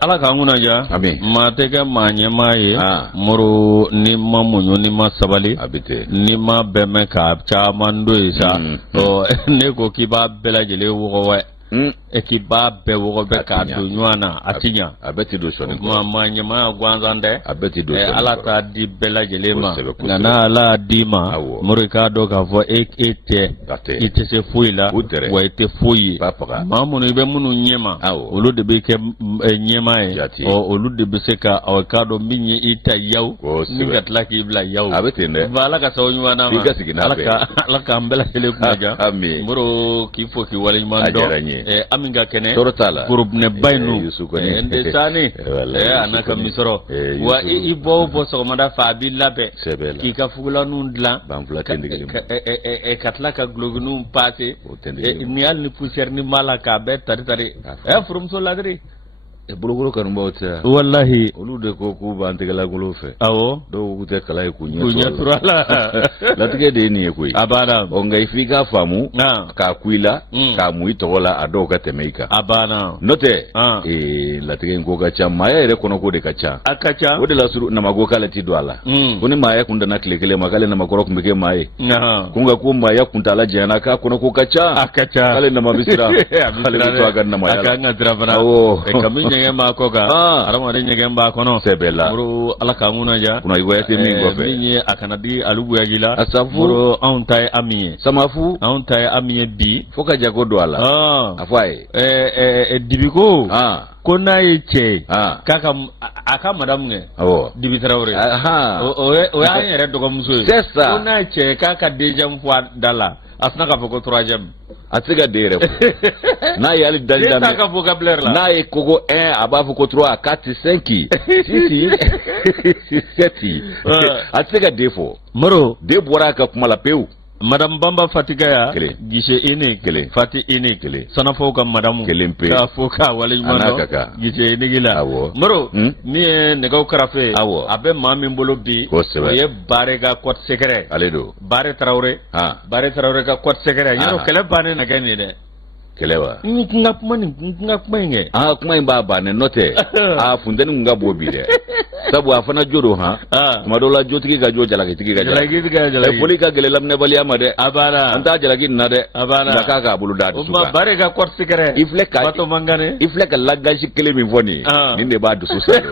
ala ka nguna ja Amin. ma te ka ma nyema ye moro ni ma munyo ni ma sabali abite ni ma beme ka cha mando isa to ne ko ki ba bela jele wo wa ekiba be wo be ka do nywana atinya abeti do so ne ma nyema gwanzande abeti do so ala ta di bela jele ma na ala di ma moro ka do ka fo ete se fuila wa ete fuyi ma munu be munu nyema olu de be ke nyema e o olu de be se ka o ka do minye ita yaw ni gatla ki bla yaw abeti ne bala ka so nywana ma ala ka mbela jele ku ja moro ki fo ki wala mando aminga kene groupe ne baynu ende sani anaka misro wa ibo bo so mada fa billabe ki ka fugula nun dlan katla ka glognu passé ni al ni poussière ni malaka be tari from so ladri e bulugulu kan mbota wallahi olu de ko ku bantegala golo fe awo do ku te kala ku turala la tige de ni ko abana o ngai fika famu ka kuila ka mu itola ado ka temeika abana note la tige ngo ga chama ya ere kono ko de kacha akacha o de la suru na mago kala ti dwala kuni ma ya kunda na klekele makale na makoro kumbeke mai kunga kumba ya kuntala jana ka kono ko kacha akacha kale na mabisira kale to aga na mayala akanga drabana kamin nyege ma ko ga arama de nyege ba kono sebela muru ala ka nguna ja kuna igo yake mingo fe minye akana di alubu ya gila asafu muru on tay amiye samafu on tay amiye bi foka jago do ala afai dibiko ko na yeche kaka aka madam ne dibi Traoré o ya yere dogo muso ko na yeche kaka deja mfwa dala asna ka foko 3e atiga dere na yali dalida na ka vocabulaire la na e kogo 1 abafu ko 3 4 5 6 7 atiga defo moro de bora ka kuma la peu madame Bamba Fatiga ya gise ini Fati ini sana foka madame ka foka wale mando gise ini gila moro ni ne ga karafe abe mami mbolo bi ye bare ga cote secret aledo bare Traoré ka cote secret yaro kele bane na gani de kelewa ngap mani kuma imba bane note fundeni ngabo bi de sabu afana jodo kuma dola jotiki ga jo jalaki tiki ga jalaki poli ka gele lamne bali amade abana anta jalaki nade abana da ka bulu da su ka bare ga cote secret ifleka bato mangane ifleka lagashi kele mi foni ninde ba du susalo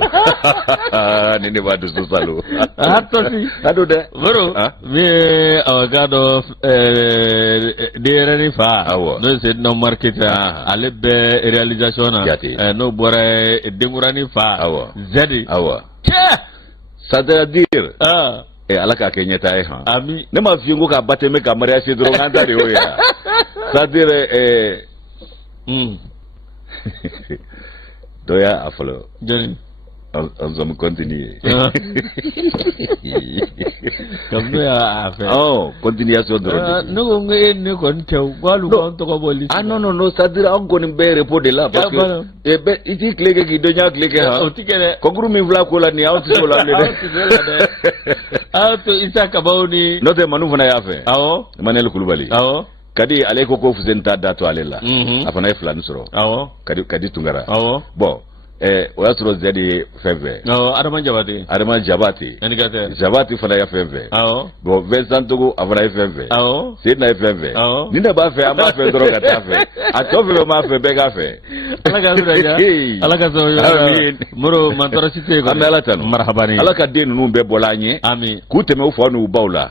ninde ba du susalo hatto si ado de bro me awagado derani fa no se no marketer ale be réalisation na no bora dengurani fa zedi c'est-à-dire alaka kenya tai ami ne ma fiingo ka bateme ka maria se dro nganta de oya c'est-à-dire doya afalo jeni on va continuer comme ya affaire continuation de no ne kon tew walu kon to ko boli non c'est-à-dire on connaît be report de là parce que be iti kleke ki donya kleke o tikele ko guru mi vla ko la ni out so la de auto isa kabawni no te manu fana ya fe manel kulubali kadi ale ko fuzenta dato alela afana fulani soro kadi tungara bon o ya sɔrɔ zɛdi fɛn fɛn adama jabati jabati fana ye fɛn fɛn bon Vincent Togo a fana ye fɛn fɛn Seydina ye fɛn fɛn ni ne b'a fɛ an b'a fɛ dɔrɔn ka taa fɛ a tɔ fɛn fɛn b'a fɛ bɛɛ k'a fɛ ala ka sɔrɔ moro mantɔrɔsi tɛ yen an bɛ ala tanu marhabani ala ka den ninnu bɛɛ bɔla an ye k'u tɛmɛ u fa n'u baw la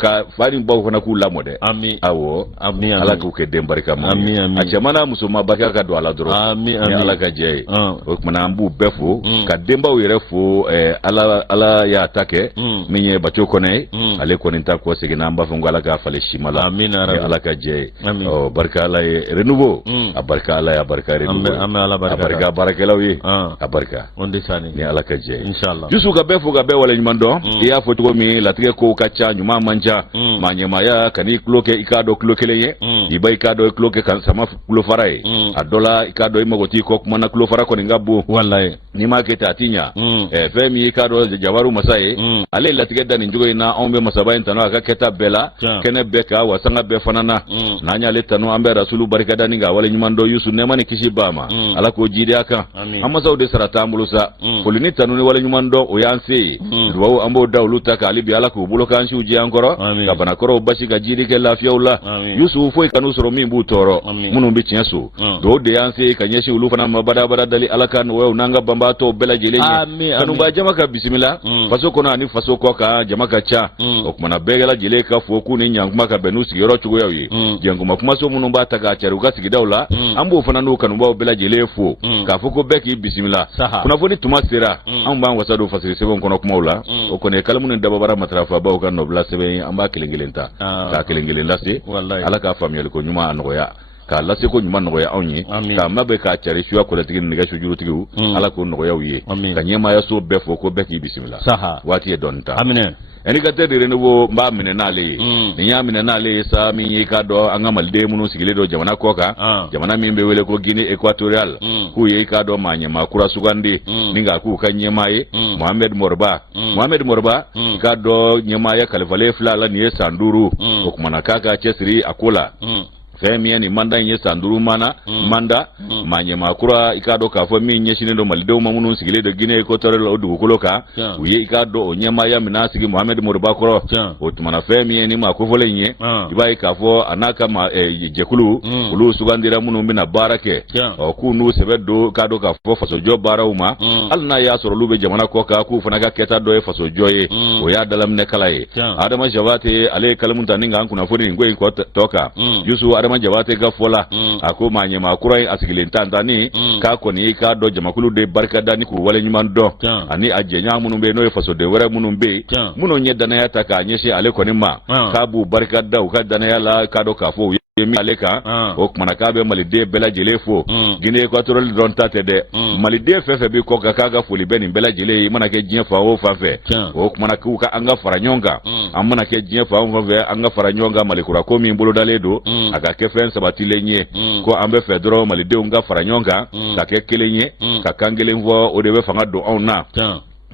ka fa ni baw fana k'u lamɔ dɛ awɔ ala k'u kɛ den barikama a cɛman n'a muso ma barika ka don a la dɔrɔn ni ala ka jɛ ye o kumana an b'u bɛɛ fo ka denbaw yɛrɛ fo ala y'a ta kɛ min ye Baco Kɔnɛ ye ale kɔni ta kɔ seginna an b'a fɔ ko ala k'a falen sima la ni ala ka jɛ ye barika ala ye renouveau a barika ala ye a barika renouveau a barika baarakɛlaw ye a barika ni ala ka jɛ ye Jusu ka bɛɛ fo ka bɛɛ waleɲuman dɔn i y'a fɔ cogo min latigɛ kow ka ca ɲuman man ca maa ɲɛmaaya ka n'i tulo kɛ i k'a dɔn tulo kelen ye i ba i k'a dɔn i tulo kɛ ka sama tulo fara ye a dɔ la i k'a dɔn i mago t'i kɔ kumana tulo fara kɔni ka bon wallahi ni ma ke ta tinya femi ka do jawaru masaye ale latige da ni jogo ina on be masaba intano aka keta bela kene beka wasanga be fanana nanya le tanu ambe rasulu barka da ni ga wala nyumando yusu ne mani kishi bama ala ko jide aka amma saude sarata mbulusa kolini tanu ni wala nyumando o yansi ruwa ambo dawluta ka alibi ala ko bulo kan shuji ankoro ka bana koro bashi ga jide ke lafiya ulla yusu foi kanu soro min bu toro munu bi tienso do de yansi kanyeshi ulu fana mabada bada dali ala kan wo nanga bamba to bela jelenye kanu ba jamaka bismillah faso kono ani faso ko ka jamaka cha okmana begala jele ka foku ni nyanguma ka benu sigiro chugo yawi jenguma kuma so munu ba taga charu ga sigidawla ambo fana no kanu ba bela jele fo ka foko beki bismillah kuna foni tumasira amba wasado fasiri sebon kono kuma ula okone kalmun da babara matrafa ba ko no bla sebe amba kilengelenta ka kilengelenta se ala ka famiyal ko nyuma anoya ka lase ko nyuma nogoya onye ka mabe ka chare shuwa ko latigi niga shujuru tigu ala ko nogoya wiye ka nyema ya so befo ko beki bismillah wati e donta amine eni ka te dire no mba mine nale ni ya mine nale sa mi yi ka do anga malde munu sigile do jamana koka jamana mi mbe wele ko Guinea Equatorial ku yi ka do manya makura sugandi ninga ku ka nyema yi Mohamed Morba ka do nyema ya kalvale flala ni sanduru ko kuma na kaka chesri akola femi ni manda nye sanduru manda manye makura ikado ka fo mi nye shine do maldo mamunu sigile do Guinea Equatorial odu koloka uye ikado onyema ya minasigi Mohamed Morba koro otumana femi ni makufole nye iba ikafo anaka jekulu ulu sugandira munu mbina barake okunu sebedo kado ka fo faso jo bara uma alna ya soro lube jamana koka ku fanaka keta do faso joye oya dalam ne kalaye adama jawate ale kalamunta ninga ankuna fodi ngwe ko toka yusu adama jawate ga fola ako manye makura asigile ntandani ka koni ka do jamakulu de barka dani ku wala nyimando ani ajenya munu be no faso de wara munu be munu nyedda na yata ka nyeshi ale koni ma ka bu barka da u ka dana yala ka do ka fo yemi aleka o kuma ka be malide bela jelefo Guinea Equatorial don tate de malide fefe bi ko ka ga foli beni bela jele mana ke jien fa o fa fe o kuma ku ka anga faranyonga amana ke jien fa o fa fe anga faranyonga malikura ko mi mbolo daledo aga ke friends batilenye ko ambe fedro malide unga faranyonga ka ke kelenye ka kangele mvo o de fanga do ona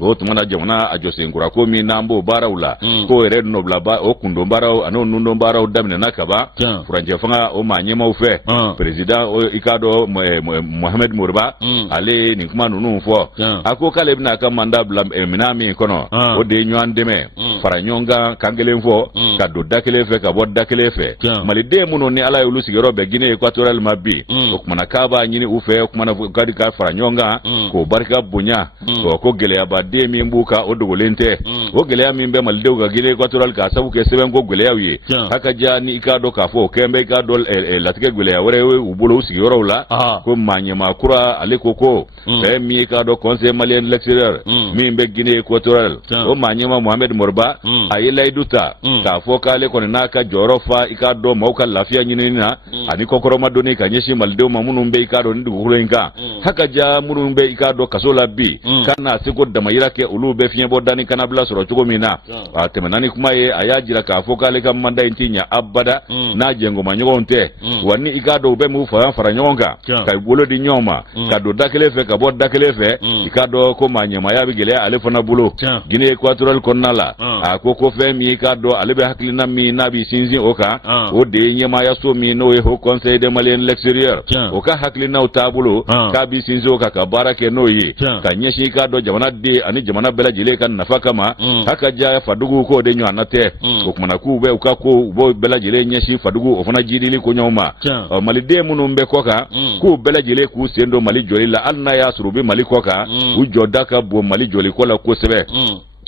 o tumana jamana ajose ngura ko mi nambo barawla ko red no blaba o kundo baraw anon nundo baraw damne nakaba franje fanga o manyema u fe president o ikado Mohamed Morba ale ni kuma nunu fo ako kale bina ka manda blam minami kono o de nyandeme faranyonga kangele fo ka do dakele fe ka bod dakele fe mali de muno ni ala yulu sigero be Guinea Equatorial mabi o kuma nakaba nyini u fe kuma na kadi ka faranyonga ko barka bunya ko gele aba de mi mbuka odogolente o gele ya mimbe malde ga Guinea Equatorial ka sabu ke seben go gele ya wi haka jani ikado ka fo kembe ka dol latike gele ya wore ubulo usigi wora ko manye makura ale koko mi ikado conseil malien l'extérieur mimbe Guinea Equatorial o manye ma Mohamed Morba ayela iduta ka fo ka le ko na ka jorofa ikado mauka lafia nyinina ani kokoro madoni ka nyeshi malde mamunu mbe ikado ndu kulenga haka ja munu mbe ikado kasola bi kana siko damayira ke ulu be fiye bodani kana bla soro chugo mina temenani kuma ye ayajira ka foka le kam manda intinya abada na jengo manyogo nte wani ikado be mu fara nyonga ka bolo di nyoma ka do dakele fe ka bod dakele fe ikado ko manyema ya bigele ale fana bulo Guinea Equatorial konala akoko fe mi ikado ale be haklina mi nabi sinzi oka o de nyema ya so mi no e ho conseil de malien l'extérieur oka haklina utabulo ka bi sinzi oka ka barake no yi ka nyeshi ikado jamana de ani jamana bela jile kan nafaka ma haka ja fadugu ko de nyana te ko kuma ku be uka ko bo bela jile nyeshi fadugu ofana jidili ko nyoma mali de munu mbe koka ku bela jile ku sendo mali joli la alna ya surubi mali koka u jodaka bo mali joli ko la ko sebe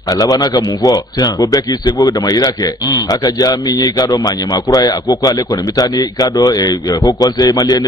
alabana ka munfo ko beki segbo da mayirake aka ja mi yi kado manye makura ya akoko ale ko mitani kado ho conseil malien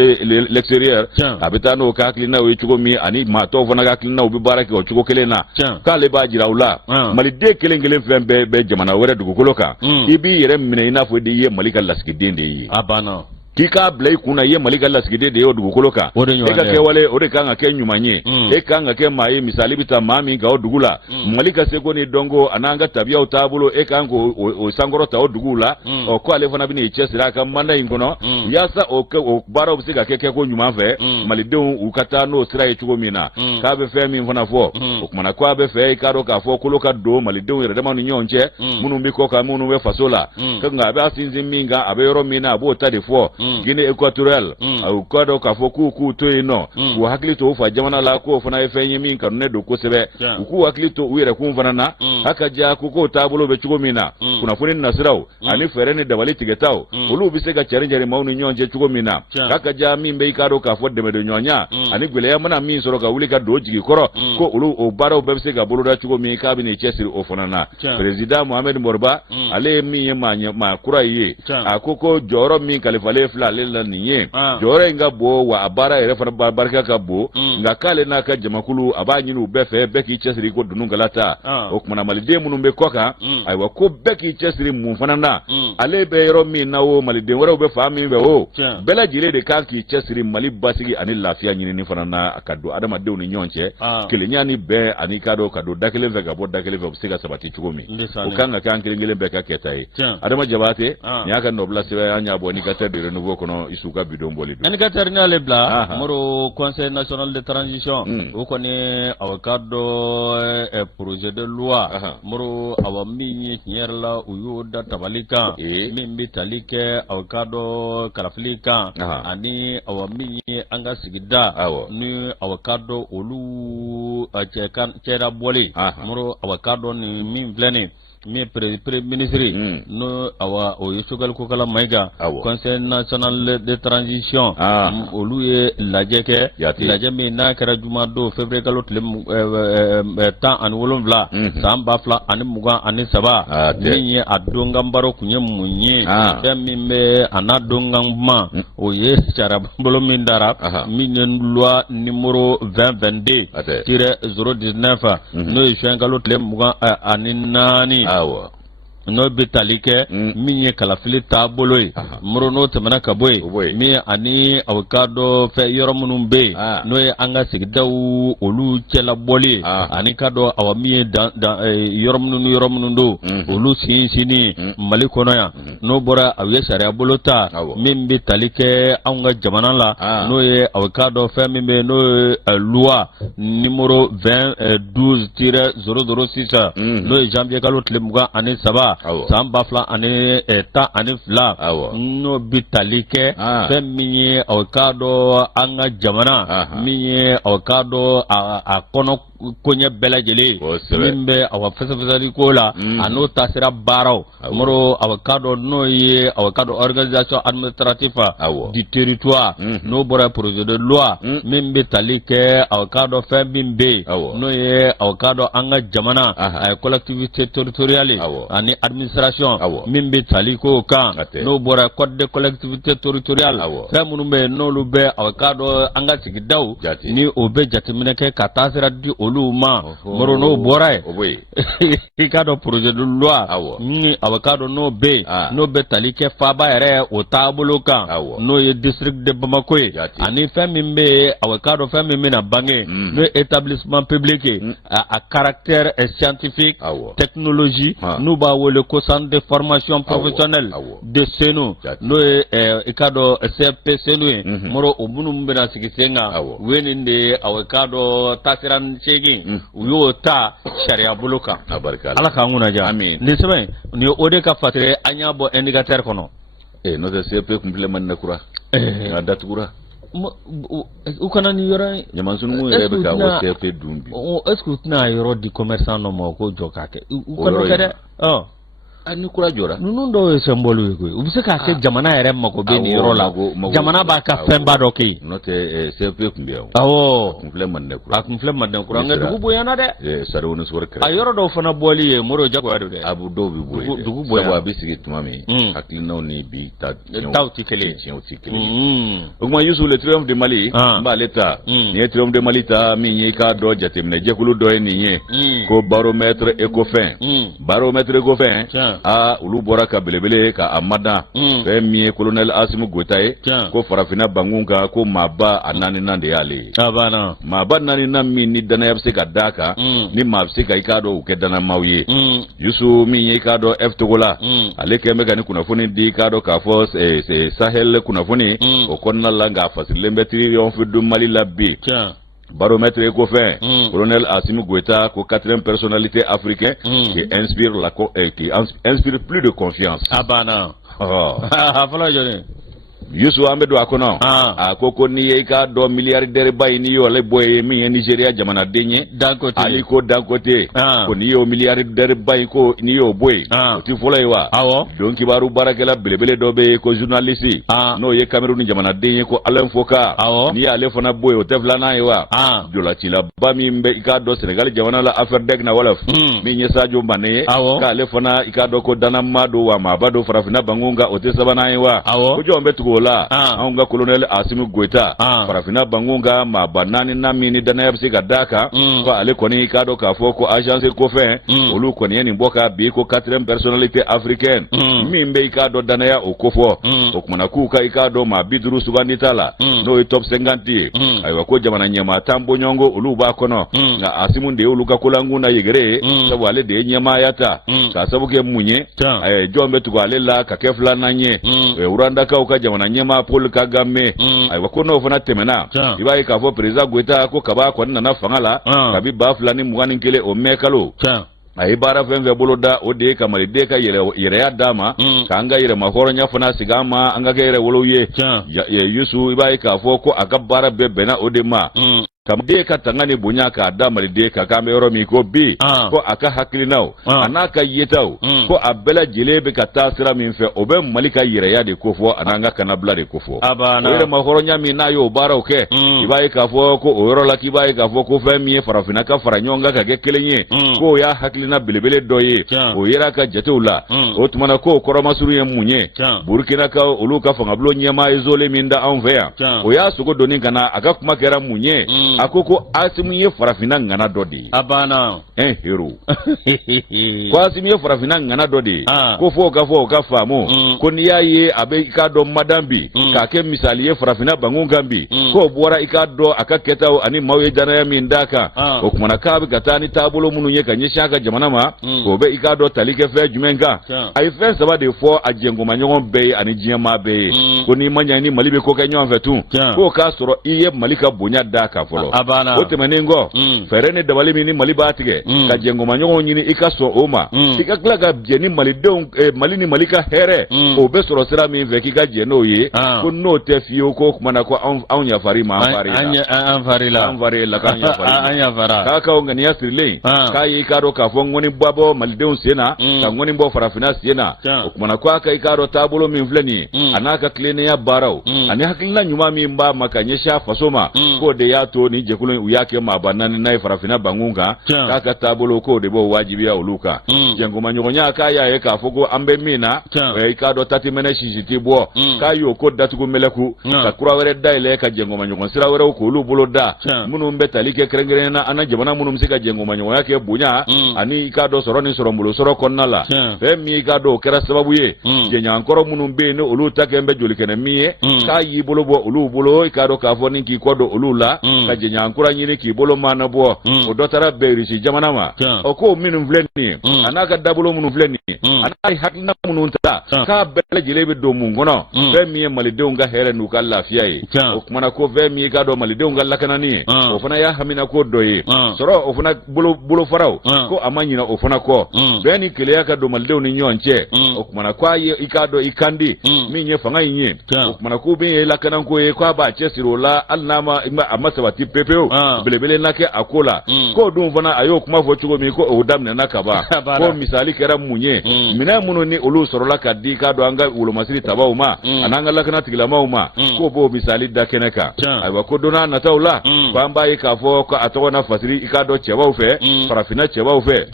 l'extérieur abitano ka klina we chugo mi ani mato fona ka klina ubi barake o chugo kelena kale ba jirawla mali de kelengelen fembe be jamana wore dugo koloka ibi yere mine ina fo de ye malika laski dende yi abana k'i k'a bila i kunna i ye Mali ka lasigiden de ye o dugukolo kan e ka kɛ wale o de kan ka kɛ ɲuman ye e kan ka kɛ maa ye misali bɛ ta maa min ka o dugu la Mali ka seko ni dɔnko a n'an ka tabiyaw taabolo e kan k'o sankɔrɔ ta o dugu la ko ale fana bɛn'i cɛsiri a ka mandat in kɔnɔ yaasa o baaraw bɛ se ka kɛ ko ɲuman fɛ malidenw u ka taa n'o sira ye cogo min na k'a bɛ fɛn min fana fɔ o kumana ko a bɛ fɛ i k'a dɔn k'a fɔ kolo ka don malidenw yɛrɛ dama ni ɲɔgɔn cɛ minnu bɛ kɔ kan minnu bɛ faso la nka a b'a sinsin min kan a bɛ yɔrɔ min na a b'o ta de fɔ Guinée équatoriale u k'a dɔn k'a fɔ k'u to yen nɔ u hakili to u fa jamana la k'o fana ye fɛn ye min kanunen don kosɛbɛ u k'u hakili to u yɛrɛ kun fana na haka ja k'o taabolo bɛ cogo min na kunnafoni nasiraw ani fɛɛrɛ ni dabali tigɛtaw olu bɛ se ka cari maaw ni ɲɔgɔn cɛ cogo min na haka ja min bɛ i k'a dɔn k'a fɔ dɛmɛdenɲɔgɔnya ani gwɛlɛya mana min sɔrɔ ka wuli ka don jigi kɔrɔ ko olu o baaraw bɛɛ bɛ se ka boloda cogo min k'a bɛn'i cɛsiri o fana na président Mohamed Morba ale ye min ye maa kura ye a ko jɔyɔrɔ min kalifalen filɛ ale la nin ye jɔyɔrɔ in ka bon wa a baara yɛrɛ fana barika ka bon nka k'ale n'a ka jamakulu a b'a ɲini u bɛɛ fɛ bɛɛ k'i cɛsiri ko dunun galata o kumana maliden minnu bɛ kɔ kan ayiwa ko bɛɛ k'i cɛsiri mun fana na ale bɛ yɔrɔ min na o maliden wɛrɛw bɛ fan min fɛ o bɛɛ lajɛlen de kan k'i cɛsiri Mali basigi ani lafiya ɲinini fana na ka don adamadenw ni ɲɔgɔn cɛ kelenya ni bɛn ani ka don da kelen fɛ ka bɔ da kelen fɛ u bɛ se ka sabati cogo min o kan ka kɛ an kelen kelen bɛɛ ka kɛta ye Adama Jabate nin y'a ka nɔbila sɛbɛn an y'a bɔ indicateur de renouveau kɔnɔ Isu ka bidon bɔli don indicateur ni ale bila Moro Conseil national de transition o kɔni aw ka dɔ projet de loi Moro aw min ye tiɲɛ yɛrɛ la u y'o da tabali kan min bɛ tali kɛ aw ka dɔ kalafili kan ani aw min ye an ka sigida ni aw ka dɔ olu cɛda bɔli Moro aw ka dɔ ni min filɛ nin min premier ministre no awa o Yusukal Kokala Maiga Conseil national de transition olu ye lajɛ kɛ lajɛ min n'a kɛra juma don février kalo tile 17 san 2023 min ye a donkan baro kun ye mun ye fɛn min bɛ a n'a donkan kuma o ye sariya bolo min dara min ye loi numéro 2022-019 n'o ye juin kalo tile 24 n'o bɛ tali kɛ min ye kalafili taabolo ye Moro n'o tɛmɛna ka bɔ yen min ani aw ka dɔn fɛn yɔrɔ minnu bɛ yen n'o ye an ka sigidaw olu cɛlabɔli ani ka dɔn aw min ye yɔrɔ minnu don olu sinsinni Mali kɔnɔ yan n'o bɔra aw ye sariya bolo ta min bɛ tali kɛ anw ka jamana la n'o ye aw ka dɔn fɛn min bɛ yen n'o ye loi numéro 2012-006 n'o ye janvier kalo tile 23 san 2012 n'o bɛ tali kɛ fɛn min ye aw ka dɔn an ka jamana min ye aw ka dɔn a kɔnɔ koɲɛ bɛɛ lajɛlen min bɛ aw fɛsɛfɛsɛli ko la a n'o taasira baaraw Moro aw ka dɔn n'o ye aw ka dɔn organisation administrative du territoire n'o bɔra projet de loi min bɛ tali kɛ aw ka dɔn fɛn min bɛ yen n'o ye aw ka dɔn an ka jamana collectivité territoriale ani administration min bɛ tali ko kan n'o bɔra code de collectivité territoriale fɛn minnu bɛ yen n'olu bɛ aw ka dɔn an ka sigidaw ni o bɛ jateminɛ kɛ ka taasira di olu ma Moro n'o bɔra yen i ka dɔn projet de loi ni aw ka dɔn n'o bɛ yen n'o bɛ tali kɛ faaba yɛrɛ o taabolo kan n'o ye district de Bamako ye ani fɛn min bɛ yen aw ka dɔn fɛn min bɛna bange n'o ye établissement public ye a caractère scientifique technologie n'u b'a wele ko centre de formation professionnelle de Senu n'o ye i ka dɔn CFP Senu ye Moro o minnu bɛna sigi sen kan u ye nin de aw ka dɔn taasira segin u y'o ta sariya bolo kan Ala k'an kunnaja nin sɛbɛn nin ye o de ka fatire an y'a bɔ indicateur kɔnɔ n'o tɛ CFP complet man ne kura a datugura u kana nin yɔrɔ ɲamansunugu yɛrɛ bɛ ka o CFP dun bi est-ce que u tɛna yɔrɔ di commerçant dɔ ma ko jɔ k'a kɛ u kana kɛ dɛ ni kura jɔra ninnu dɔw ye symbole ye koyi u bɛ se k'a kɛ jamana yɛrɛ mago bɛ nin yɔrɔ la jamana b'a ka fɛnba dɔ kɛ yen n'o tɛ CFP kun bɛ yan a kun filɛ Manden kura nka dugu bonyana dɛ Sariwu ni Sokɔrɔ kɛrɛfɛ a yɔrɔ dɔw fana bɔli ye Moro jagoya don dɛ dɔw bɛ bɔ yen dugu bonya sabu a bɛ sigi tuma min hakilinaw ni bi taw tɛ kelen ye tiɲɛw tɛ kelen ye o tuma Youssou le triomphe de Mali n b'ale ta nin ye triomphe de Mali ta min ye i k'a dɔn jateminɛ jɛkulu dɔ ye nin ye ko baromètre Ecofin olu bɔra ka belebele ka amada fɛn min ye colonel Asimu Goita ye ko farafina bangunka ko maaba a naaninan de y'ale maaba naaninan min ni danaya bɛ se ka d'a kan ni maa bɛ se ka i k'a dɔn u kɛ danamaw ye Yusu min ye i k'a dɔn F Togo la ale kɛn bɛ ka ni kunnafoni di i k'a dɔn k'a fɔ Sahel kunnafoni o kɔnɔna la nka fasirilen bɛ tiriyɔn du Mali la bi baromètre ko fɛn colonel Asimu Goita ko 4e personnalité africaine qui inspire plus de confiance Yusu an bɛ don a kɔnɔ a ko n'i ye i k'a dɔn milliardaire ba in n'i y'o ale bɔ ye min ye Nigeria jamanaden ye ayi ko Dangote ko n'i y'o milliardaire ba in ko n'i y'o bɔ ye o ti fɔlɔ ye wa donc kibaru baarakɛla belebele dɔ bɛ yen ko journaliste n'o ye Cameroun jamanaden ye ko Alain Foka n'i y'ale fana bɔ ye o tɛ filanan ye wa dolacilaba min bɛ i k'a dɔn Senegal jamana la affaire Degna Wolof min ye Sadio Mané ye k'ale fana i k'a dɔn ko danama don wa maaba don farafina bangunka o tɛ sabanan ye wa ko jɔn bɛ tugu la anw ka colonel Asimu Goita farafina bangunka maaba naaninan min ni danaya bɛ se ka d'a kan ko ale kɔni k'a dɔn k'a fɔ ko agence kofɛn olu kɔni ye nin bɔ ka bi ko 4e personnalité africaine min bɛ i k'a dɔn danaya o kofɔ o kumana k'u ka i k'a dɔn maa 50 sugandita la n'o ye top 50 ye ayiwa ko jamana ɲɛmaa tan bɔɲɔgɔnko olu b'a kɔnɔ nka Asimu de ye olu ka kolankun na yegere ye sabu ale de ye ɲɛmaaya ta k'a sabu kɛ mun ye jɔn bɛ tugu ale la ka kɛ filanan ye Urandakaw ka jamana ɲɛmaa Paul Kagame ayiwa ko n'o fana tɛmɛna i b'a ye k'a fɔ président Goita ko kaba kɔni nana fanga la kabi 2021 o mai kalo a ye baara fɛn fɛn bolo da o de ye ka maliden ka yɛrɛya d'a ma k'an ka yɛrɛma hɔrɔnya fana sigi an ma an ka kɛ yɛrɛwolow ye Yusu i b'a ye k'a fɔ ko a ka baara bɛɛ bɛnna o de ma Kamden ka tanga ni bonya k'a da maliden ka k'an bɛ yɔrɔ min ko bi ko a ka hakilinaw a n'a ka yetaw ko a bɛɛ lajɛlen bɛ ka taa sira min fɛ o bɛ Mali ka yɛrɛya de ko fɔ a n'an ka kanabila de ko fɔ o yɛrɛma hɔrɔnya min n'a y'o baaraw kɛ i b'a ye k'a fɔ ko o yɔrɔ la k'i b'a ye k'a fɔ ko fɛn min ye farafina ka fara ɲɔgɔn kan ka kɛ kelen ye k'o y'a hakilina belebele dɔ ye o yera ka jatew la o tumana k'o kɔrɔmasuru ye mun ye Burkinakaw olu ka fangabulon ɲɛmaa isolé min da anw fɛ yan o y'a sogo donni ka na a ka kuma kɛra mun ye a ko Asimu ye farafina ngana dɔ de ye un héros ko Asimu ye farafina ngana dɔ de ye ko fo ka fɔ o ka faamu ko n'i y'a ye a bɛ i k'a dɔn madan bi k'a kɛ misali ye farafina bangunkan bi k'o bɔra i k'a dɔn a ka kɛtaw ani maaw ye danaya min d'a kan o kumana k'a bɛ ka taa ni taabolo minnu ye ka ɲɛsin a ka jamana ma o bɛ i k'a dɔn tali kɛ fɛn jumɛn kan a ye fɛn saba de fɔ a jɛngomaɲɔgɔn bɛɛ ye ani diɲɛmaa bɛɛ ye ko n'i ma ɲɛ ni Mali bɛ ko kɛ ɲɔgɔn fɛ tun k'o k'a sɔrɔ i ye Mali ka bonya d'a kan fɔlɔ o tɛmɛnen kɔ fɛɛrɛ ni dabali min ni Mali b'a tigɛ ka jɛngomaɲɔgɔnw ɲini i ka sɔn o ma i ka tila ka jɛ ni malidenw Mali ni Mali ka hɛrɛ o bɛ sɔrɔ sira min fɛ k'i ka jɛ n'o ye ko n'o tɛ fiyewu ko kumana ko anw yafari ma an fari la k'an yafara k'a ka o ŋaniya sirilen k'a ye i k'a dɔn k'a fɔ ŋɔni bɔ malidenw sen na ka ŋɔni bɔ farafina sen na o kumana ko a ka i k'a dɔn taabolo min filɛ nin ye a n'a ka tilennenya baaraw ani hakilina ɲuman min b'a ma ka ɲɛsin a faso ma k'o de y'a to ni jɛkulu u y'a kɛ maaba naaninan ye farafina bangun kan k'a ka taabolo k'o de b'o wajibiya olu kan jɛngomaɲɔgɔnya k'a y'a ye k'a fɔ ko an bɛ min na i k'a dɔn tatimɛnɛ sisi tɛ bɔ k'a y'o ko datugu mɛlɛku ka kura wɛrɛ dayɛlɛ ka jɛngomaɲɔgɔn sira wɛrɛw k'olu bolo da minnu bɛ tali kɛ kɛrɛnkɛrɛnnen na an ka jamana minnu bɛ se ka jɛngomaɲɔgɔnya kɛ bonya ani i k'a dɔn sɔrɔ ni sɔrɔbolo sɔrɔ kɔnɔna la fɛn min i k'a dɔn o kɛra sababu ye jɛɲankɔrɔ minnu bɛ yen ni olu ta kɛ n bɛ jolikɛnɛ min ye k'a y'i bolo bɔ olu bolo i k'a dɔn k'a fɔ ni k'i kɔ don olu la ka jɛɲankura ɲini k'i bolo maana bɔ o dɔ taara bɛn Irisi jamana ma o ko minnu filɛ nin ye a n'a ka dabolo minnu filɛ nin ye a n'a hakilina minnu ta k'a bɛɛ lajɛlen bɛ don mun kɔnɔ fɛn min ye malidenw ka hɛrɛ n'u ka lafiya ye o kumana ko fɛn min k'a dɔn malidenw ka lakanani ye o fana y'a hamina ko dɔ ye sɔrɔ o fana bolofaraw ko a ma ɲina o fana kɔ bɛɛ ni keleya ka don malidenw ni ɲɔgɔn cɛ o kumana k'a ye i k'a dɔn i kandi min ye fanga in ye o kumana ko min ye lakananko ye k'a b'a cɛsiri o la hali n'a ma sabati pepewu belebele na kɛ a ko la k'o dun fana a y'o kuma fɔ cogo min ko o daminɛna ka ban ko misali kɛra mun ye minɛn minnu ni olu sɔrɔla ka di k'a dɔn an ka wolomasiri tabaw ma an'an ka lakana tigilamaw ma k'o b'o misali da kɛnɛ kan ayiwa ko don n'a nataw la ko an b'a ye k'a fɔ ko a tɔgɔ na fasiri i k'a dɔn cɛbaw fɛ farafina cɛbaw fɛ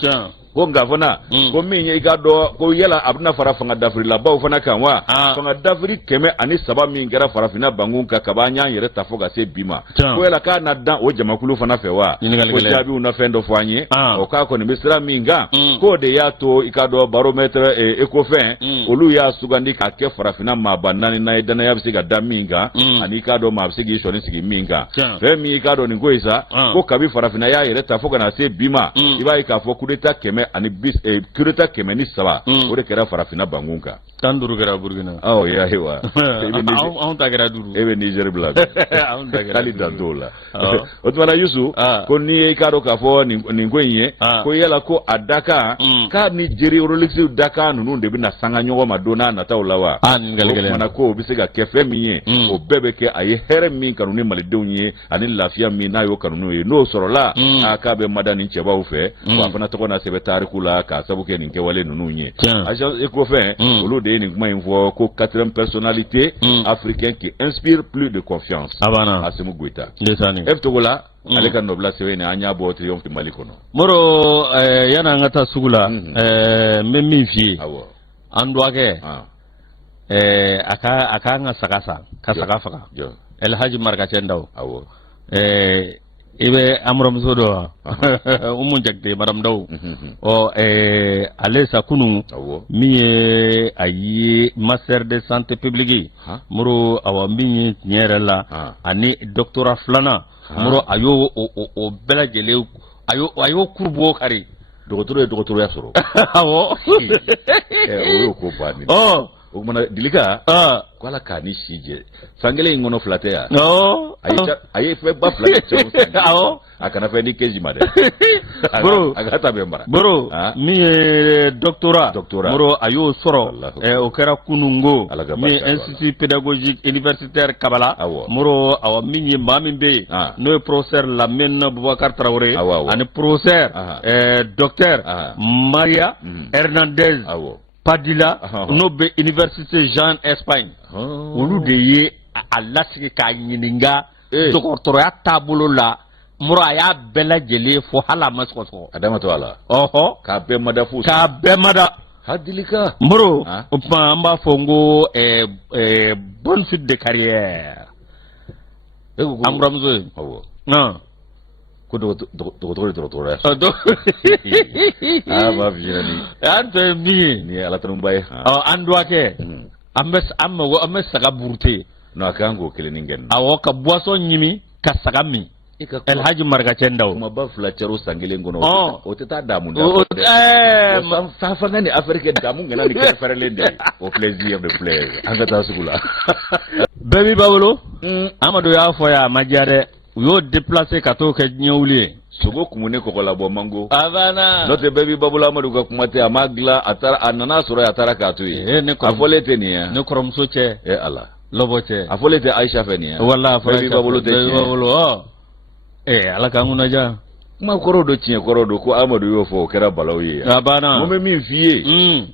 ko nga fana ko min ye ga do ko yala abna fara fanga dafri la baw fana kan wa fanga dafri keme ani saba min gara farafina bangun ka kabanya yere tafo ga se bima ko yala ka na dan o jamakulu fana fe wa ko jabi una fendo fanye o ka ko ni misra minga ko de ya to ikado barometre ecofen olu ya sugandi ka ke farafina mabanani na idana ya bisiga daminga ani ikado ma bisigi shoni sigi minga remi ikado ni ngoisa ko kabi farafina ya yere tafo ga na se bima iba ikafo kudeta keme ani bis kudeta keme ni saba o de kera farafina bangunka tanduru gara burgina oh ya hewa on ta gara duru ebe Niger blad on ta gara kali dandola otmana yusu ko ni ikado kafo ni ngwenye ko yala ko adaka ka Nigeria Rolex daka nunu de bina sanga nyogo madona na tawlawa ngalgale mana ko bisiga kefe miye o bebe ke aye here min kanuni malidewnye ani lafiya min na yo kanunu ye no sorola aka be madani cheba ufe ko afana to na sebe tarikula ka sabuke ninke wale nunu nye aja ekofe olo de ni kuma info ko 4e personnalité africaine qui inspire plus de confiance abana Assimi Goïta lesani eftogola aleka nobla sewene anya bo triomphe malikono moro yana ngata sugula memmi fi awo andwake aka nga sakasa kasaka faka El Haji Marga Chendaw awo ibe amram sodo umun jagde madam daw o alesa kunu mi ayi master de santé publique muro awa mi nyerela ani doctorat flana muro ayo o belajele ayo kurbo kari docteur ya soro awo o ko bani o mana dilika ko ala kani sije sangele ngono flatea no ayi fe ba flatea awo akana fe ni keji made bro agata be mbara bro mi doctorat bro ayo soro o kera kunungo mi institut pédagogique universitaire Kabala muro awa mi mami be no professeur Lamine Boubacar Traoré ani professeur docteur Maria Hernandez Padilla no be université Jean Espagne olu de ye alasiki ka nyininga doctorat tabulo la mura ya bela jele fo hala maskoso adama to ala ka be mada fu ka be mada hadilika muro amba fongo bonne suite de carrière amramzo ko docteur ba virani ante mi ni ala tan bay andwake ames saga burte no akango keleningen awoka boisson nyimi ka saga mi El Haji Marga Chendaw ma ba fla charo sangile ngono o teta damu nda sa fa ngani afrique damu ngana ni ke faire lende au plaisir de plaire angata sugula baby babolo amado ya foya majare yo déplacer kato ke nyawli sogo kumune ko la bo mango avana note baby babula amadu ga kumate amagla atara anana sura atara katu afolete ni ya ne korom soche ala loboche afolete Aisha feni ya walla baby babulu te ala kanguna ja ma korodo cin korodo ko amadu yo fo kera balawi abana mo me min fiye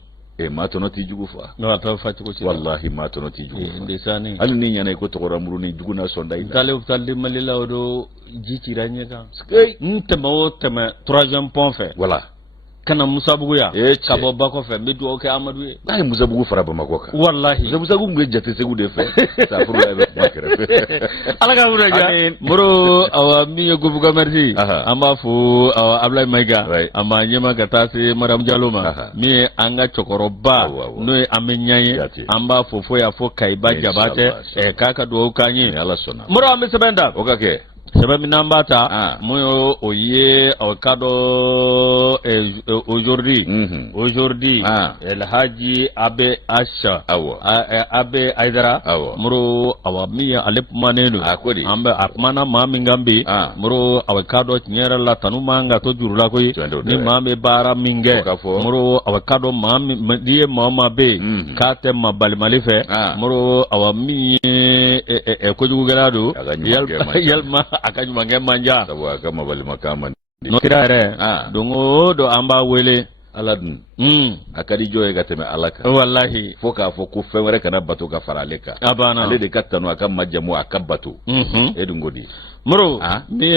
ma tono ti jugu fa no ta fati ko ci wallahi ma tono ti jugu ndesani al ni nyana ko to ramuru ni jugu na sonda ila kale talde malila odo jiti ranye ka ntema tema 3e pont fait voilà kana Musa Buguya kabo bako fe medu oke Amadu ay Musa Bugu fara ba makoka wallahi Musa Bugu ngi jate segu de fe sa furu la makere ala ka bura ja bro awa mi gubu ga merci amba fu awa Ablay Maiga ama nyema gatasi Madam Jaloma mi anga chokoroba no amenyaye amba fu fo ya fo kaiba jabate kaka do kanyi ala sona mura mi sebenda okake sebe minambata moyo oye kado aujourd'hui El Haji Abe Asha Abe Aidara muro awamiya alep maneno ambe akmana mami ngambi muro awakado nyera la tanumanga to jurula koy ni mami bara minge muro awakado mami die mama be kate mabali malife muro awami ko jugugelado yalma akaju mange manja sawa kama bali makama no kirare dongo do amba wele aladun akadi joye gateme alaka wallahi foka foku fenwere kana bato ka faraleka abana ale de katano akam majamu akabatu edungodi moro ni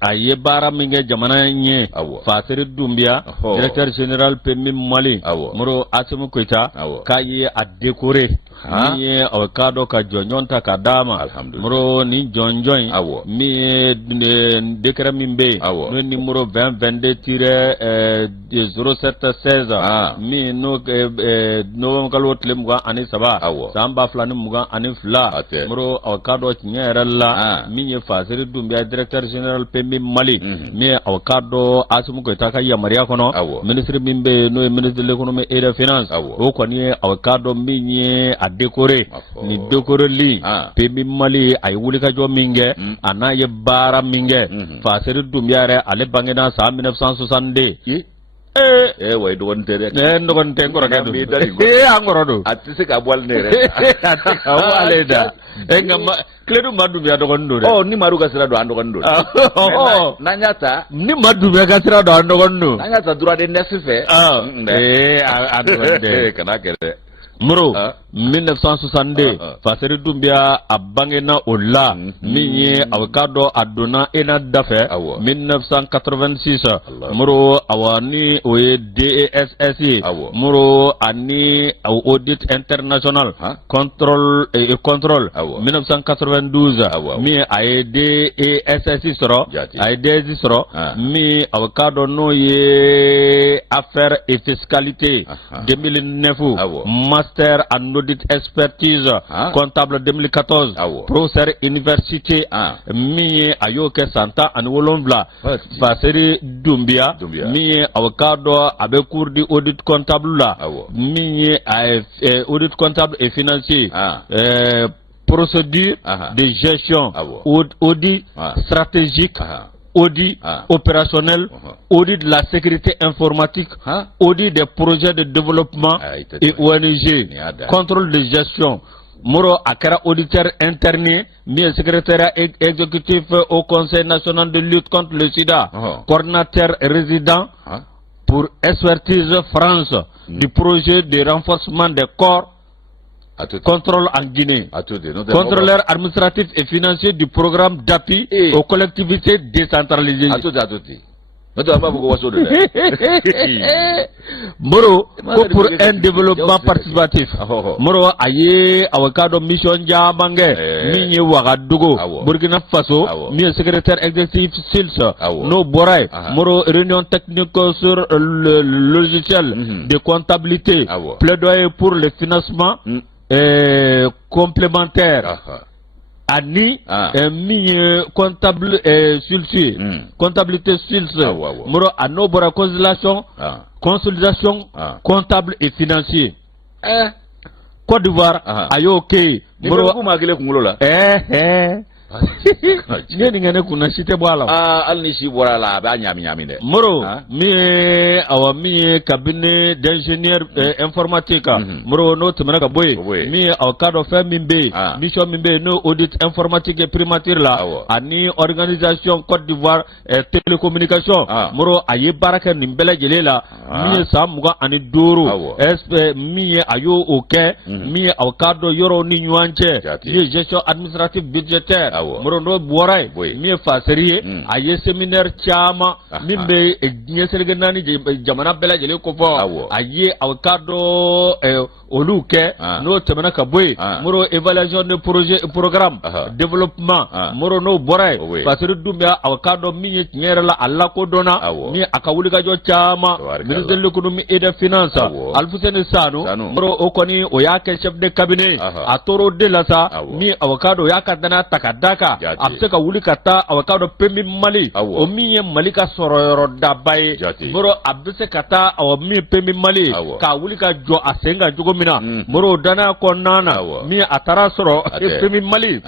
aye bara minge jamana nye Fasiri Doumbia directeur général PMI Mali moro Assimi Goïta kaye a décoré ni awkado ka jonjonta ka dama moro ni jonjon mi décret mimbe no numéro 2022-0716 mi no kalo tlemga ani saba samba flani muga ani fla moro awkado nyera la mi Fasiri Doumbia directeur général PMI Mali mi awkado Assimi Goïta ka yamaria kono ministre mimbe no ministre de l'économie et des finances o koni awkado mi a décoré ni décoré li PMI Mali ay wuli ka jo minge ana ye bara minge Fasiri Doumbia re ale bangena sa 1962 way do wonte rek no gonte ngoro kadu angoro do atise ka bwal ne rek atise wale da ngam kledu Doumbia do gondo de ni maru ka sira do ando gondo nanyata ni Doumbia ka sira do ando gondo nanyata droit de nesife ando de kana kere moro 1962 Fasiri Doumbia a bangena ola minye awkado adona ena dafe 1986 moro awani oye DESSI moro ani audit international control 1992 mi aye DESSI soro aye DESSI soro mi awkado no ye affaires et fiscalité 2009 master en audit expertise comptable 2014 professeur université mi ayoke santa an wolonvla Fasiri Doumbia mi awkado abe cours di audit comptable la mi audit comptable et financier procédure de gestion audit stratégique audit opérationnel, audit de la sécurité informatique, audit des projets de développement et ONG, contrôle de gestion. Moro Akara auditeur interne, mi secrétaire exécutif au Conseil national de lutte contre le sida, coordinateur résident pour expertise France du projet de renforcement des corps contrôle en Guinée, contrôleur administratif et financier du programme d'appui aux collectivités décentralisées. Moro, pour un développement participatif. Moro, aye, awakado mission Jabange, Mini Ouagadougou, Burkina Faso, mi secrétaire exécutif SILS, no Boray, Moro, réunion technique sur le logiciel de comptabilité, plaidoyer pour le financement complémentaire. Ani mi comptable comptabilité SILS moro anobora consolidation comptable et financier Côte d'Ivoire ayoke moro ngeni ngene kuna shite bwala alni shi bwala ba nyami nyami de moro mi awa mi cabinet d'ingénieur informatique moro no tumana ka boy mi aw kado fe mimbe mission mimbe no audit informatique et primature la ani organisation Côte d'Ivoire télécommunication moro aye baraka nimbele jelela mi samuga ani doro sp mi ayo oke mi aw kado yoro ni nyuanche mi gestion administrative budgétaire moro no boray mi faseriye aye séminaire chama mimbe nyesere nani jamana bela jele ko fo aye awkado oluke no temana kaboy moro évaluation de projet programme développement moro no boray Fasiri Doumbia awkado mi nyere la alla ko dona mi akawuli ka jo chama ministre de l'économie et des finances Alfousseni Sano moro okoni o yake chef de cabinet atoro de la sa mi awkado yakadana takadaka abseka wuli kata awakado PMI Mali o miye Mali ka soro dabaye moro abse kata aw mi PMI Mali ka wuli ka jo asenga jogo mina moro dana konana mi atara soro PMI Mali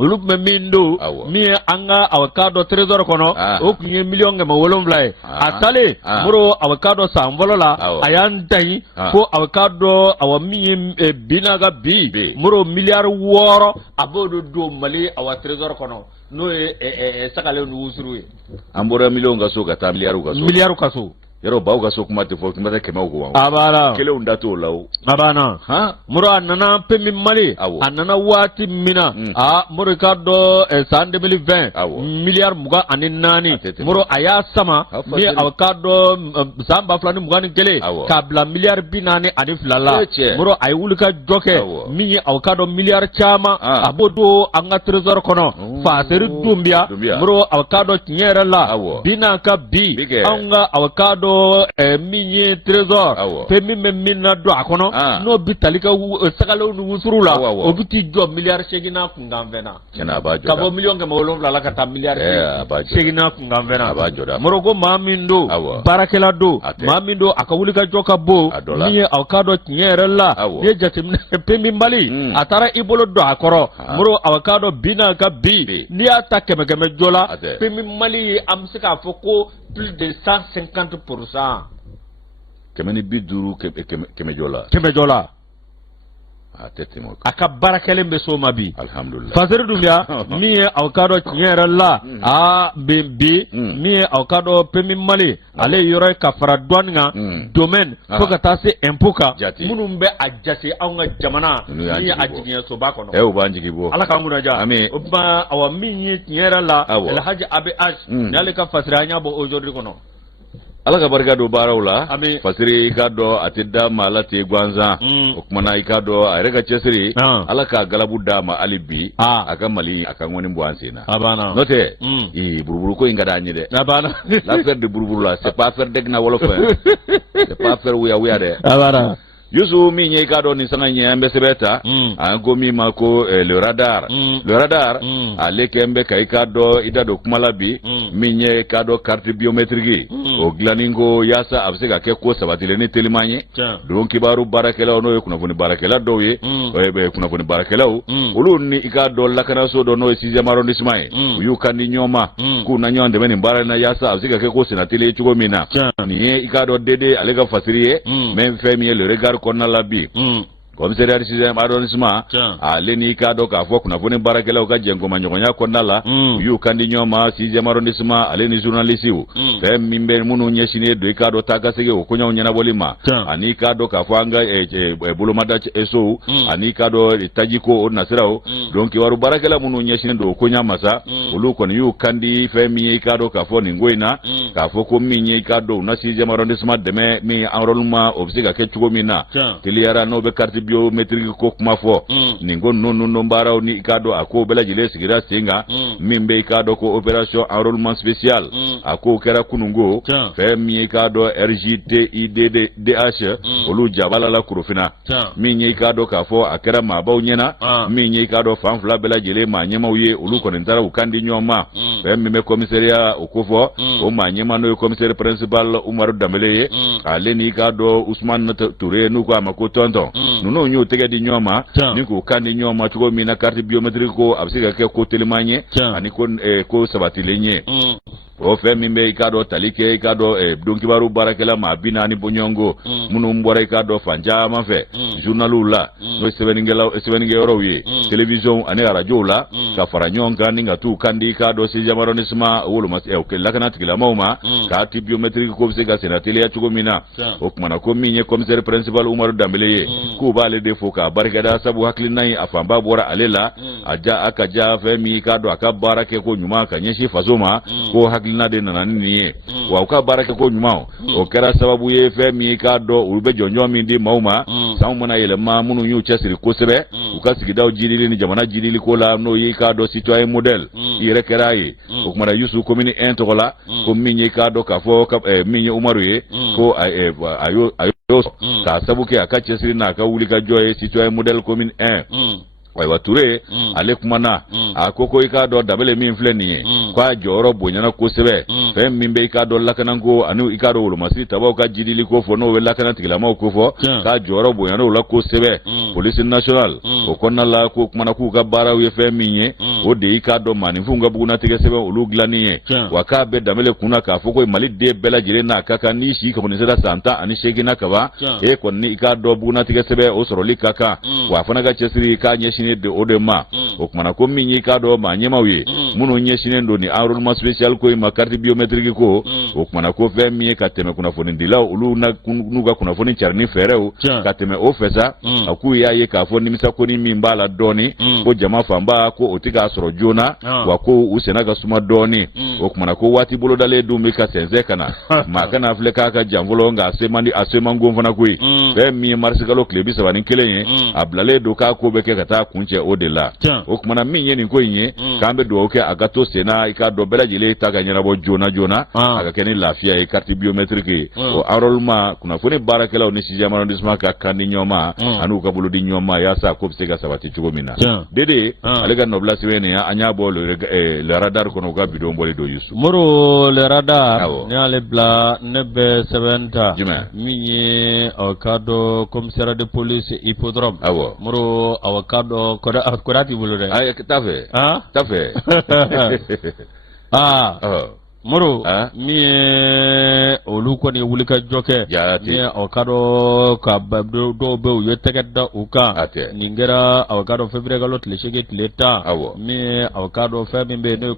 ulup me mindo mi anga awakado trésor kono o kunye million ngama wolomvlay atale moro awakado samvolola ayantai ko awakado awami binaga bi moro milliard woro abodo do Mali awa trésor kono no sakale no usuru ambora million gaso kata milliard gaso yaro bawo ga so kuma te fo kuma ke mawo abara kele unda to law abana ha muro anana pemi mali anana wati mina muro ka do san 2020 milliard muga aninani muro aya sama mi avocado zamba flani muga ni kele kabla milliard binani ani flala muro ay wulika joke mi avocado milliard chama abodo anga trésor kono fa seri dumbia muro avocado tinyere la bina ka bi anga avocado mi trésor pemi memina do akono no bitalika sagalo wusrula obuti jo milliard segina kungamvena kabo million ke mawolon la kata milliard segina kungamvena morogo mamindo barakela do mamindo akawulika joka bo ni avocado tinyere la ye jatim pemi mbali atara ibolo do akoro moro avocado bina ka bi ni ata keme jola pemi mbali amsika foko plus de 150%. Kemeni biduru keme jola aka barakele mbe so mabi alhamdulillah fasere dunya mi avocado tinyere la bembe mi avocado pemi mali ale yoro ka fara douane domaine ko ka tase impoka munumbe ajase anga jamana mi ajigiya so ba kono e banjigi bo ala ka nguna ja ba awa mi tinyere la el haji abi ash nyale ka fasere anya bo aujourd'hui kono ala ka barika do barawla fasiri ikado atidda malati gwanza okumana ikado arega chesiri ala ka galabu dama alibi aka mali aka ngoni mbwansina abana note buruburu ko ingada nyide abana la faire de buruburu là c'est pas faire degna wolof c'est pas faire wiya de abana Yusu mi nye kado ni sanga nye ambe sebeta ango mi mako le radar ale kembe kai kado idado kumalabi mi nye kado carte biométrique o glaningo yasa absega ke ko sabatile ni telimanye don kibaru barakela ono kuna funi barakela doye kuna funi barakela ulu ni ikado lakana so do no si jamaro ni smai yu kandi nyoma kuna nyonde meni bara na yasa absega ke ko senatile chugo mina ni ikado dede alega fasiriye même femi le regard konna labi komisariat sixième arrondissement aleni kado ka fo kuna foni barakela ka jengo manyonya konnala yu kandi nyoma sixième arrondissement aleni journaliste u tem mimbe munu nyesine do kado tagasege ko nyonya na bolima ani kado ka fo anga bulumada eso ani kado tajiko nasirao donc waru barakela munu nyesine do ko nyamasa ulu kon yu kandi femi kado ka fo ni ngoina ka fo ko minye kado na sixième arrondissement deme mi enrôlement obsiga ke chugomina tiliara no be carte biométrique ko kuma fo ningo non mbaraw ni ikado ako bela jile sigira singa mimbe ikado ko opération enrôlement spécial ako kera kunungo fe mi ikado RJTIDDH olu jabala la kurufina mi ikado ka fo akera mabaw nyena mi ikado fanfla bela jile ma nyema uye olu ko ntara ukandi nyoma fe mi commissariat okofo o ma nyema no commissaire principal Umaru Dambele aleni ikado Ousmane Touré nuko amako tonton no nyu tege di nyoma niko kandi nyoma tuko mina carte biométrique ko absiga ke ko telemanye ani ko sabati lenye o fe mimbe ikado talike ikado donki baru barakela ma bina ni bonyongo munu mbore ikado fanja mafe journalula no sebeningela orowi television ani radio la ka faranyonga ninga tu kandi ikado si jamaronisma wolo mas ke lakana tikila mauma carte biométrique ko bsiga senatele ya tuko mina o kuma na ko minye commissaire principal Umaru Dambele ko bale de foka barkada sabu haklinai afamba bora alela aja akaja fe mi ikado akabara ke ko nyuma kanyeshi fasoma ko haklina de nanani wa ka baraka ko nyuma o kera sababu ye fe mi ikado ube jonjo mi ndi mauma samu mona yele ma munu nyu chesiri ko sebe ukasigi daw jidili ni jamana jidili ko la no yi ikado citoyen model ire kerai o kuma yusu commune intola ko minye ikado ka fo ka minye Umaru ye ko ayo ka sabuke akache siri na ka wulika joye citoyen model commune 1 wa Touré ale kumana akoko ikado dabele min fleni kwa joro bonyana ko sebe fe mimbe ikado lakana ngo anu ikado wolo masi tabaw ka jidili ko fo no we lakana tigila ma ko fo ka joro bonyana wala ko sebe police national ko konna la ko kumana ku ka bara we fe minye o de ikado mani funga buguna tige sebe ulu glaniye waka be dabele kuna ka fo ko mali de bela jire na kaka ni shi ko ni seda santa ani shegi na kaba e ko ni ikado buguna tige sebe o soroli kaka wa fana ga chesiri ka nye ɲɛsinen de o de ma o kumana ko min y'i k'a dɔn maa ɲɛmaw ye minnu ɲɛsinen don ni enrôlement spécial ko in ma carte biométrique ko o kumana ko fɛn min ye ka tɛmɛ kunnafonidilaw olu n'u ka kunnafoni carini fɛɛrɛw ka tɛmɛ o fɛ sa a k'u y'a ye k'a fɔ nimisa ko ni min b'a la dɔɔni ko jama fanba ko o tɛ k'a sɔrɔ joona wa ko u sɛnɛ ka suma dɔɔni o kumana ko waati bolodalen dun bɛ ka sɛnsɛn ka na maa kana filɛ k'a ka jan fɔlɔ nka a se man go fana koyi fɛn min ye marisi kalo tile 31 ye a bilalen don k'a ko bɛ kɛ ka taa kuncɛ o de la o kumana min ye nin ko in ye k'an bɛ dugawu kɛ a ka to sen na i k'a dɔn bɛɛ lajɛlen ta ka ɲɛnabɔ joona a ka kɛ ni lafiya ye carte biométrique ye o enrôlement kunnafoni baarakɛlaw ni 6e arrondissement ka kan di ɲɔgɔn ma ani u ka bolo di ɲɔgɔn ma yaasa ko bɛ se ka sabati cogo min na Dede ale ka nɔbila sɛbɛn nin an y'a bɔ le radar kɔnɔ u ka bidon bɔli don Yusu Moro le radar ni ale bila ne bɛ sɛbɛn ta min ye avocado commissaire de police hippodrome Moro avocado kɔda t'i bolo dɛ t'a fɛ Moro min ye olu kɔni wuli ka jɔ kɛ ni avocado ka dɔw bɛ u ye tɛgɛ da u kan nin kɛra avocado février kalo tile 8 tile 10 min ye avocado fɛn min bɛ yen n'o ye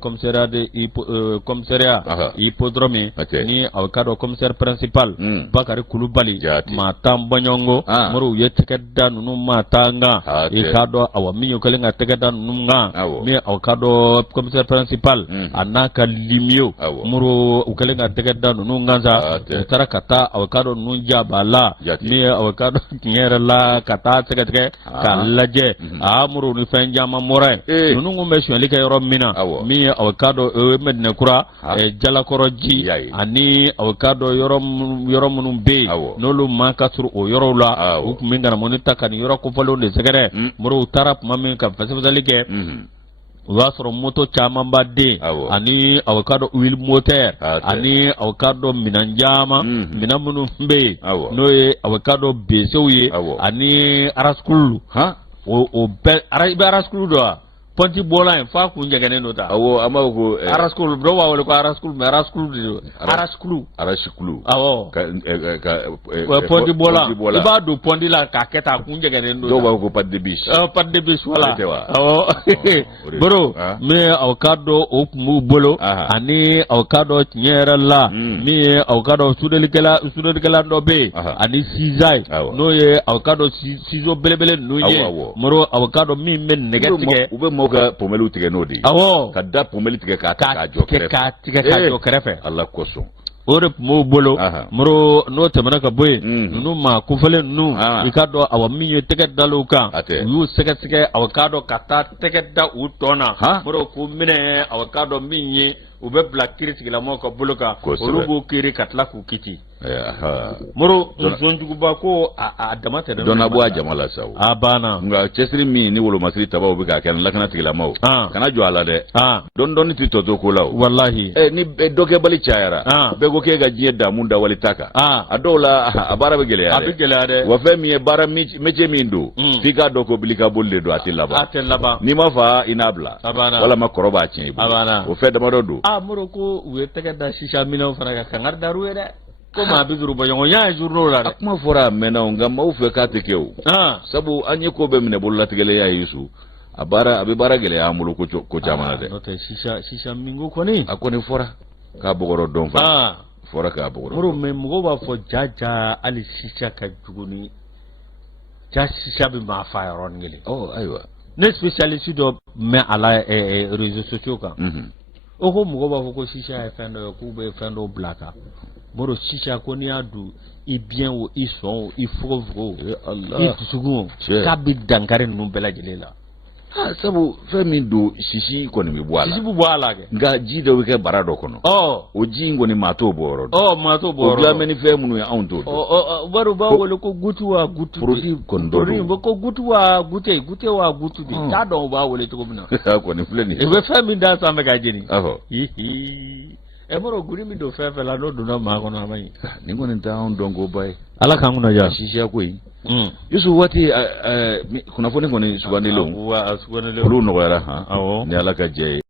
commissariat hippodrome ni avocado commissaire principal Bakari Kulubali maa 10 bɔɲɔngo Moro u ye tɛgɛ da ninnu maa 10 kan i k'a dɔn awa min ye kɛlen ka tɛgɛ da ninnu kan min ye avocado commissaire principal a n'a ka limiyo Moro u kɛlen ka tɛgɛ da ninnu kan sa u taara ka taa avocado ninnu jaba la min ye avocado tiɲɛ yɛrɛ la ka taa sɛgɛsɛgɛ k'a lajɛ Moro ni fɛn caman mɔra ye ninnu kun bɛ sonyali kɛ yɔrɔ min na min ye avocado Medinɛkura Jalakɔrɔji ani avocado yɔrɔ minnu bɛ yen n'olu man ka surun o yɔrɔw la u kun bɛ ŋanamɔni ta ka nin yɔrɔ kofɔlenw de sɛgɛrɛ Moro u taara tuma min ka fɛsɛfɛsɛli kɛ o y'a sɔrɔ moto caman b'a den ani avocado huile moteur ani avocado minan caman minan minnu bɛ yen n'o ye avocado besew ye ani araskulu o bɛɛ i bɛ araskulu dɔn wa Ponti bɔla yen f'a kun jɛgɛnen don ta awɔ an b'a fɔ ko araskulu dɔw b'a wele ko araskulu mais araskulu de don araskulu awɔ Ponti bɔla i b'a don Ponti la k'a kɛ tan a kun jɛgɛnen don dɔw b'a fɔ ko pâte de biche wala awɔ Boro min avocado o kun b'u bolo ani avocado tiɲɛ yɛrɛ la min ye avocado sudelikɛla dɔ bɛ yen ani cisaille n'o ye avocado ciseau belebele ninnu ye Moro avocado min bɛ nɛgɛ tigɛ ka pomelu tigɛ n'o de ye ka da pomelu tigɛ k'a jɔ kɛrɛfɛ Ala kosɔn o de tun b'u bolo Moro n'o tɛmɛna ka bɔ yen ninnu maa kofɔlen ninnu i ka dɔn awa min ye tɛgɛ dal'u kan u y'u sɛgɛsɛgɛ awa k'a dɔn ka taa tɛgɛ da u tɔ na Moro k'u minɛ awa k'a dɔn min ye u bɛ bila kiiri tigilamɔgɔw ka bolo kan olu b'u kiiri ka tila k'u kiti Moro zonjuguba ko a dama tɛ dɔnna bɔ a jama la sa a banna nka cɛsiri min ni wolomasiri tabaw bɛ k'a kɛ ni lakana tigilamɔgɔw kana jɔ a la dɛ dɔɔni tɛ tɔ to ko la walahi ni dɔkɛbali cayara bɛɛ ko k'e ka diɲɛ damu dawali ta kan a dɔw la a baara bɛ gɛlɛya dɛ wa fɛn min ye baara métier min don f'i k'a dɔn ko bilika boli de don a tɛ laban n'i ma fa i n'a bila walama kɔrɔ b'a tiɲɛ i bolo o fɛn damadɔ don Moro ko u ye tɛgɛ da sisa minɛnw fana kan kangari dar'u ye dɛ ko maa bi duuru bɔ ɲɔgɔn y'a ye journaux la dɛ a kuma fɔra a mɛnna nka maaw fɛ k'a tɛ kɛ o sabu an ye ko bɛɛ minɛ bololatigɛlɛya ye su a bɛ baara gɛlɛya an bolo ko caman na dɛ n'o tɛ sisa minko kɔni a kɔni fɔra k'a bɔgɔrɔ dɔn fana fɔra k'a bɔgɔrɔ Moro mais mɔgɔw b'a fɔ ja hali sisa ka jugu ni ja sisa bɛ maa fa yɔrɔnin kelen ayiwa ne spécialiste dɔ mɛn a la réseaux sociaux kan o ko mɔgɔw b'a fɔ ko sisa ye fɛn dɔ ye k'u bɛ fɛn dɔw bila kan Moro sisa ko n'i y'a dun i biɲɛ o i sɔn o i fogofogo i dusukun o k'a bɛ dankari ninnu bɛɛ lajɛlen la sabu fɛn min don sisi kɔni bɛ bɔ a la sisi bɛ bɔ a la kɛ nka ji dɔ bɛ kɛ bara dɔ kɔnɔ o ji in kɔni maa t'o bɔ yɔrɔ dɔn maa t'o bɔ yɔrɔ dɔn o dilan bɛ ni fɛn minnu ye anw t'o dɔn bari u b'a wele ko gutu wa gutu produit kɔni dɔ don ko gutu wa gute wa gutu de t'a dɔn u b'a wele cogo min na kɔni filɛ nin ye i bɛ fɛn min d'a sanfɛ ka jeni Moro guri min don fɛn fɛn la n'o donna maa kɔnɔ a ma ɲi nin kɔni tɛ anw dɔn ko ba ye Ala k'an kunna diya sisiya ko in Yusu waati kunnafoni kɔni sugandilen olu nɔgɔyara ni Ala ka jɛ ye